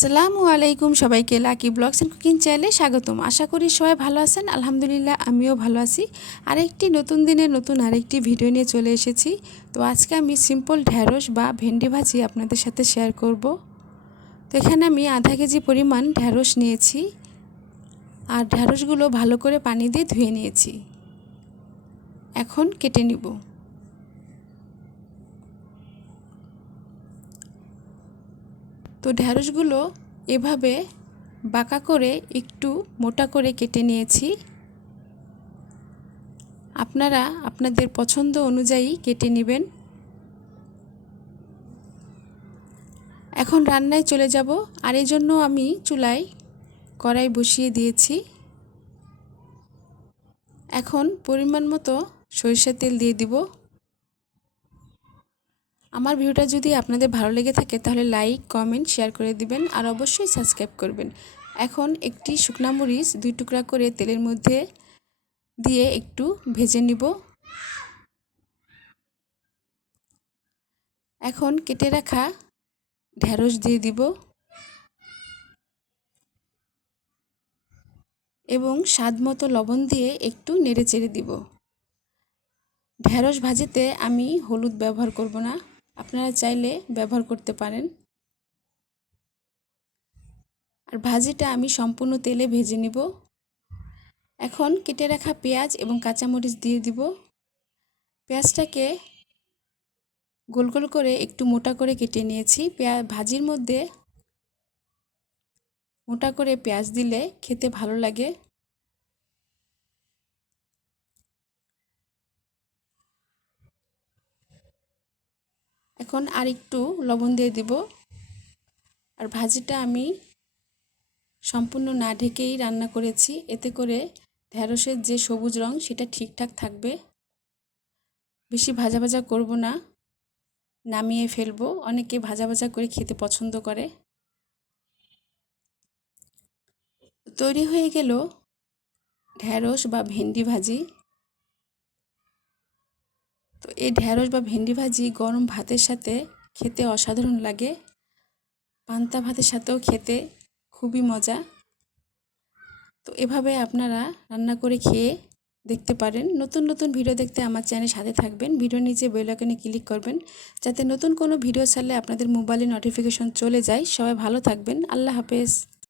আসসালামু আলাইকুম সবাইকে লাকি ব্লগস এন্ড কুকিং চ্যানেলে স্বাগতম। আশা করি সবাই ভালো আছেন। আলহামদুলিল্লাহ আমিও ভালো আছি। আরেকটি নতুন দিনে নতুন আরেকটি ভিডিও নিয়ে চলে এসেছি। তো আজকে আমি সিম্পল ঢ্যাঁড়স বা ভেন্ডি ভাজি আপনাদের সাথে শেয়ার করব। তো এখানে আমি আধা কেজি পরিমাণ ঢ্যাঁড়স নিয়েছি আর ঢ্যাঁড়সগুলো ভালো করে পানি দিয়ে ধুয়ে নিয়েছি। এখন কেটে নিব। তো ঢ্যাঁড়সগুলো এভাবে বাঁকা করে একটু মোটা করে কেটে নিয়েছি। আপনারা আপনাদের পছন্দ অনুযায়ী কেটে নেবেন। এখন রান্নায় চলে যাব। আর এই জন্য আমি চুলায় কড়াই বসিয়ে দিয়েছি। এখন পরিমাণ মতো সরিষার তেল দিয়ে দিব। আমার ভিডিওটা যদি আপনাদের ভালো লেগে থাকে তাহলে লাইক কমেন্ট শেয়ার করে দিবেন আর অবশ্যই সাবস্ক্রাইব করবেন। এখন একটি শুকনা মরিচ 2 টুকরা করে তেলের মধ্যে দিয়ে একটু ভেজে নিব। এখন কেটে রাখা ঢ্যাঁড়স দিয়ে দিব এবং স্বাদমতো লবণ দিয়ে একটু নেড়েচেড়ে দিব। ঢ্যাঁড়স ভাজিতে আমি হলুদ ব্যবহার করব না, আপনারা চাইলে ব্যবহার করতে পারেন। আর ভাজিটা আমি সম্পূর্ণ তেলে ভেজে নিব। এখন কেটে রাখা পেঁয়াজ এবং কাঁচামরিচ দিয়ে দিব। পেঁয়াজটাকে গোল গোল করে একটু মোটা করে কেটে নিয়েছি। ভাজির মধ্যে মোটা করে পেঁয়াজ দিলে খেতে ভালো লাগে। এখন আর একটু লবণ দিয়ে দিব। আর ভাজিটা আমি সম্পূর্ণ না ঢেকেই রান্না করেছি, এতে করে ঢ্যাঁড়সের যে সবুজ রং সেটা ঠিকঠাক থাকবে। বেশি ভাজা ভাজা করব না, নামিয়ে ফেলবো। অনেকে ভাজা ভাজা করে খেতে পছন্দ করে। তৈরি হয়ে গেল ঢ্যাঁড়স বা ভেন্ডি ভাজি। তো এই ঢ্যাঁড়স বা ভেন্ডি ভাজি গরম ভাতের সাথে খেতে অসাধারণ লাগে। পান্তা ভাতের সাথেও খেতে খুবই মজা। তো এভাবে আপনারা রান্না করে খেয়ে দেখতে পারেন। নতুন নতুন ভিডিও দেখতে আমার চ্যানেলের সাথে থাকবেন। ভিডিওর নিচে বেল আইকনে ক্লিক করবেন যাতে নতুন কোনো ভিডিও ছাড়লে আপনাদের মোবাইলে নোটিফিকেশন চলে যায়। সবাই ভালো থাকবেন। আল্লাহ হাফেজ।